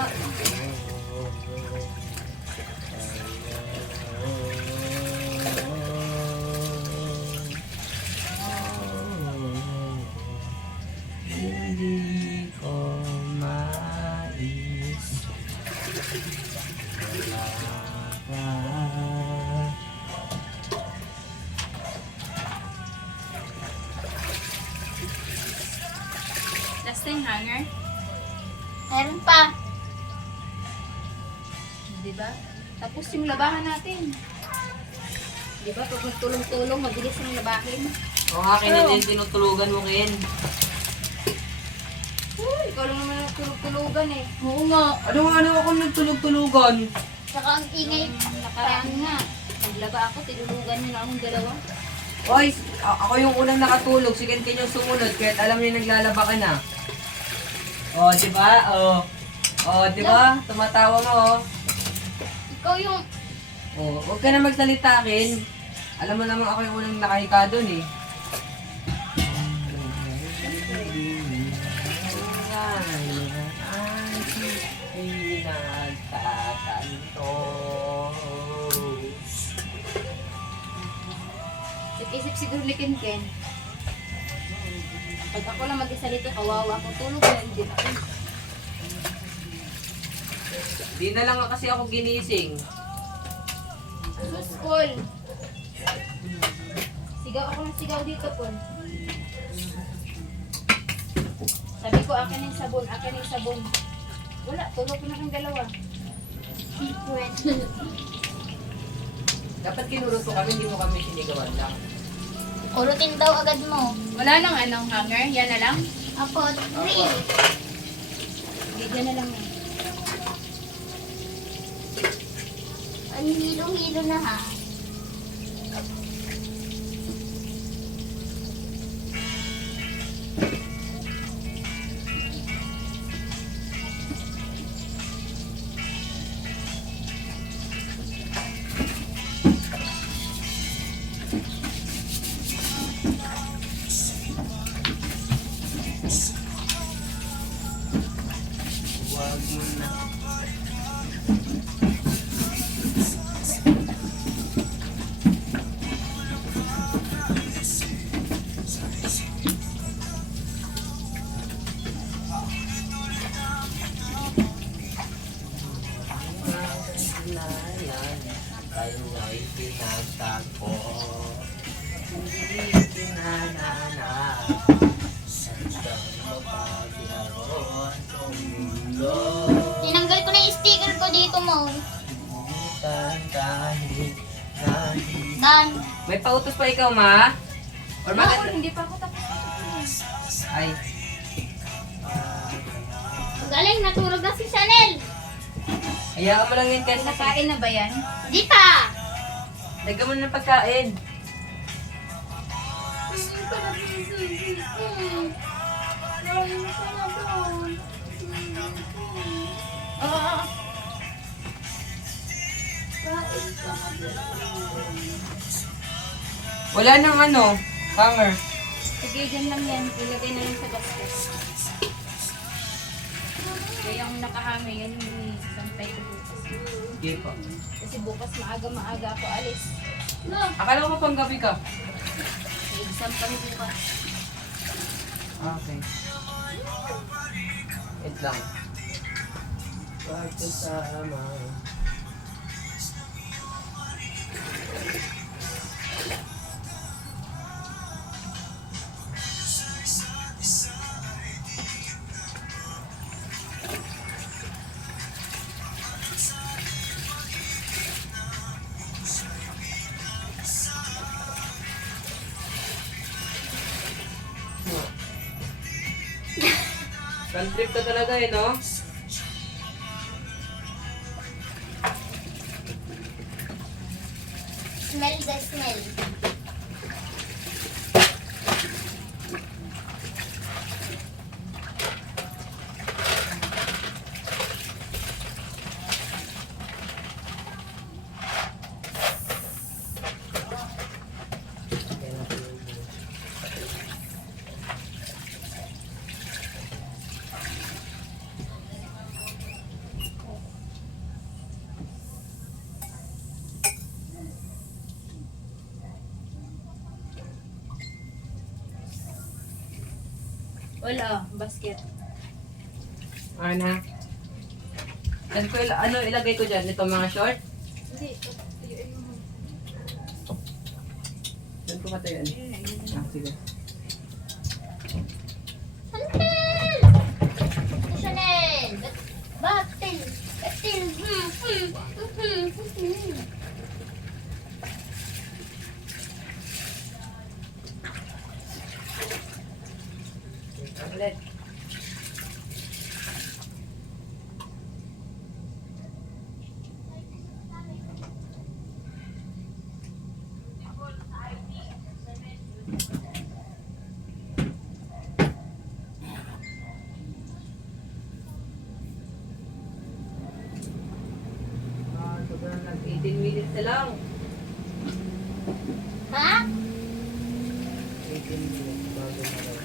wala. Hindi ko mais. Wala ka. Last time hanger. Meron pa. Diba? Tapos yung labahan natin. Diba? Pag magtulong-tulong, mabilis yung labahin. O akin na din tinutulugan mo, Ken. Uy, ikaw lang naman ang tulog-tulugan eh. Oo nga. Ano ako nagtulog-tulugan? Saka ang ingay. Nakaraan nga. Naglaba ako, tinulugan niyo na akong dalawa. Oy, ako yung unang nakatulog. Si Ken yung sumunod. Kahit alam niyo naglalaba ka na. O, diba? O, diba? Tumatawa mo, o. Ikaw yung... O, huwag ka na magsalita, Ken. Alam mo naman ako yung unang nakahiga doon, eh. Isip siguro ni Ken. Pag ako lang mag-isa dito, kawawa ako. Tulog na din ako. Di na lang kasi ako ginising. Sus, Paul. Sigaw ako ng sigaw dito, Paul. Sabi ko, akin yung sabon, akin yung sabon. Wala, tulog ko na kang dalawa. Dapat kinurot ko kami, hindi mo kami sinigawan lang. Kurutin daw agad mo. Wala nang anong hanger, yan na lang. Ako, 3. Hindi, dyan na lang yan. Ang hilo-hilo na ha. Huwag mo na. Tayo ay pinagtagpo. Hindi pinanana. Hanggang mapaglaroan ang mundo. Tinanggal ko na yung sticker ko dito mo. Bukan kahit nahit. Dan. May pautos pa ikaw, ma? Or Paul, bakit? hindi pa ako tapos. Ay, Galing, natulog na si Chanel. hayaan mo lang yan kasi. Nakain na ba yan? Di pa. Lagyan mo na ng pagkain. Oo. Wala nang ano, hanger. Sige, dyan lang yan. Ilagay na lang sa basket. Kaya yung nakahanger, yan yung isasampay ko bukas. Hindi pa. Kasi bukas maaga-maaga ako alis. No, Akala ko pang gabi ka. may exam kami bukas. Okay. Wait lang. Pagkasama. Trip ka talaga eh, no? Smell the smell. Wala, basket. Ano? Saan ko ilagay ko dyan? Ito mga short? Hindi, tuyuin mo. Saan ko matayuan? Ah, sige. Chanel! Chanel! Batil! Batil! Ulit. Sobrang 18 minutes na lang. Ha? 18 minutes bago na lang.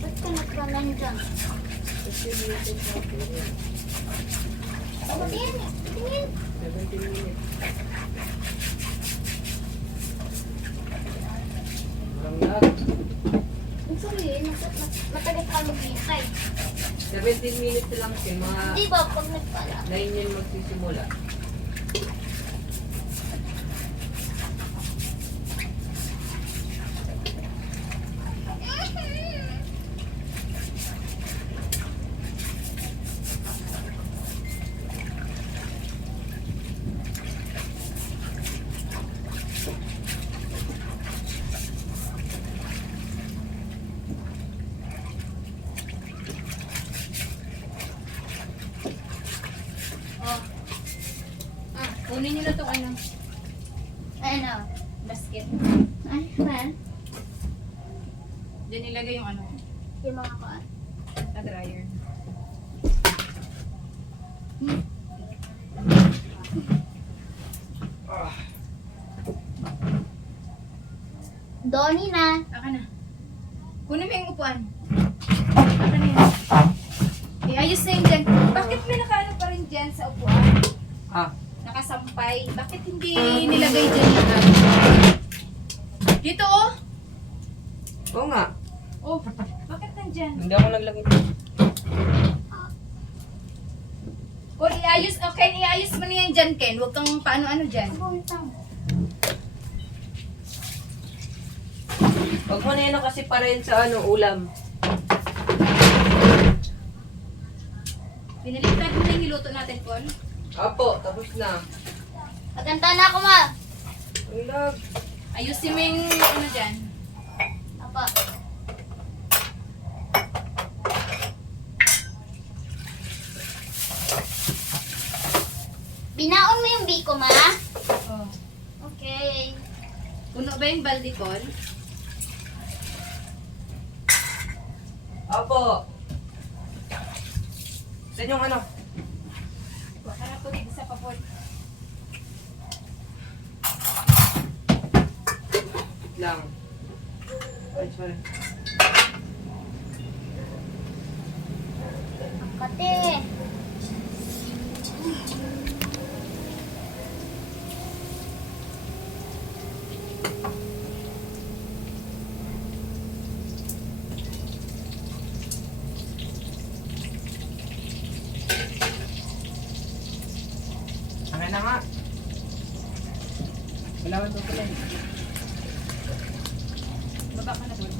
Ba't ka nagkanan dyan? Ano yan? Tingin! 17 minutes. Walang lag. Ang sabihin, matagal ka maghintay. 17 minutes na lang siya. Mga Di ba pag nagpala? 9 yan magsisimula. Oh. Kunin nyo na itong ano, Ano? basket. Ay, man. Diyan ilagay yung ano, Yung mga kaan. na dryer. Doni na. Aka na. Kunin mo yung upuan. Aka na yan. Ayos na yun dyan. Bakit may nakaano pa rin dyan sa upuan? Ah, Nakasampay. Bakit hindi nilagay dyan lahat? Dito oh. oo nga. Oh, bakit nandyan? Hindi ako naglagay. Kung iayos, okay, iayos mo na yan dyan, Ken. Huwag kang paano-ano dyan. Buntang. Huwag mo na yan kasi pa rin sa ano, ulam. Pinalitan mo na yung niluto natin, Paul. Apo, tapos na. Maganda na ako, ma. Ang lag. Ayusin mo yung ano dyan. Apa. Binaon mo yung biko, ma? Oh. Okay. Puno ba yung balde, Paul? Apo. Saan yung ano? Baka na tubig sa papol. Wait lang. Ay, sorry. Kate. Ano na nga? Wala man ito pala. Baba ka na, Paul.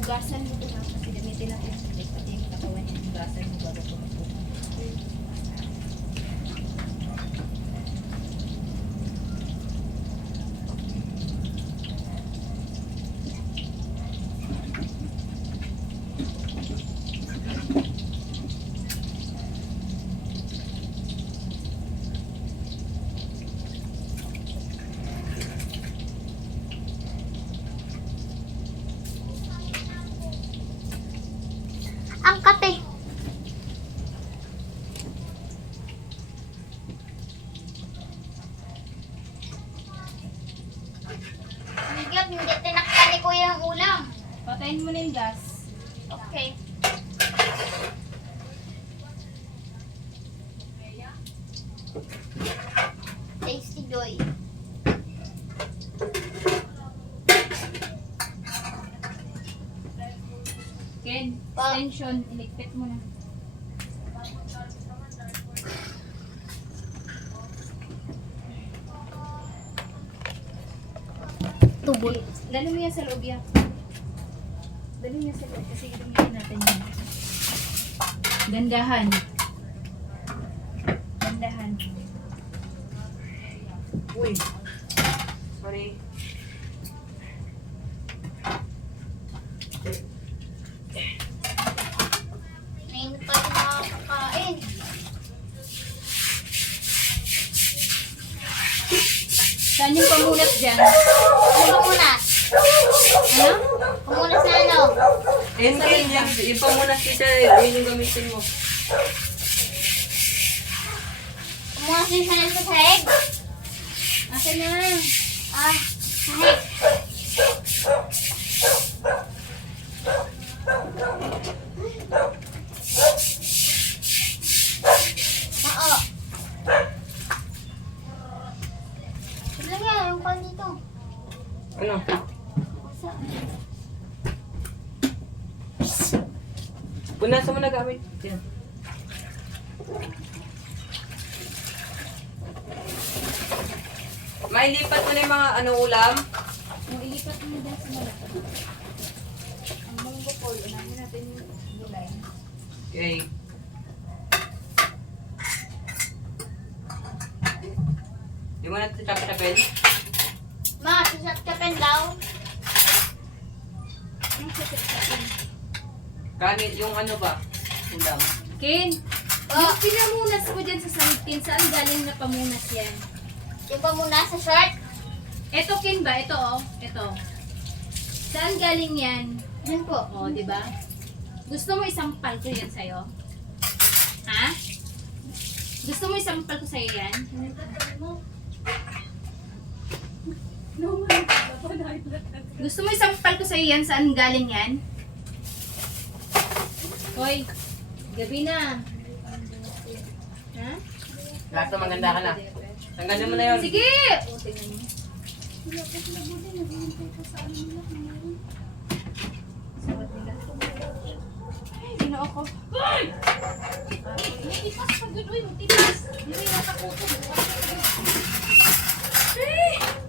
Ugasan mo ito na kasi gamitin natin. Pati yung katawan niya. Ugasan mo bago ito magpupo. Ang kate. Bigyan, hindi tinakpan. mo na yung gas. Okay. Tasty Joy. Ken, Pa. extension, iligpit mo na. Tubol. Dali mo yan sa loob yan. Dali mo yan sa loob kasi gamitin natin yan. Gandahan. Gandahan. Uy. Sorry. Nainit pa yung makakain. Saan yung pamulat dyan? Ano ba muna? Ano? Kumulas na ano? Ayun Ken, yung pamunas kita, yun yung gamitin mo. Kumulas din siya ng sahig. Akin na. Ah, sahig. Oo. Tignan niya, yung pan dito. Ano? Basta. Punasan mo na gamit. Yan. May lipat mo na yung mga ano ulam. Kung ilipat mo dyan sa malaki. Ang munggo po, unahin natin yung gulay. Okay. Di mo na ito chop-chopin? Ma, sasap-sapan daw. Anong sasapin? Kanin, yung ano ba? Ulam. Ken, Oh, yung pinamunas ko dyan sa sangkin, saan galing na pamunas yan? yung pa muna sa short. Ito, Ken ba? Ito, oh. Ito. Saan galing yan? Yan po. Oh, di ba? Gusto mo isampal ko yan sa'yo? Ha? Gusto mo isampal ko sa'yo yan? Gusto mo isampal ko sa'yo yan? Saan galing yan? Hoy, gabi na. Ha? Lahat na maganda ka na. Tanggalin mo na yun. Sige! Ay, ginoo ko. Hoy! Hindi pas pag uy, matipas. Hindi natakuto. Ay!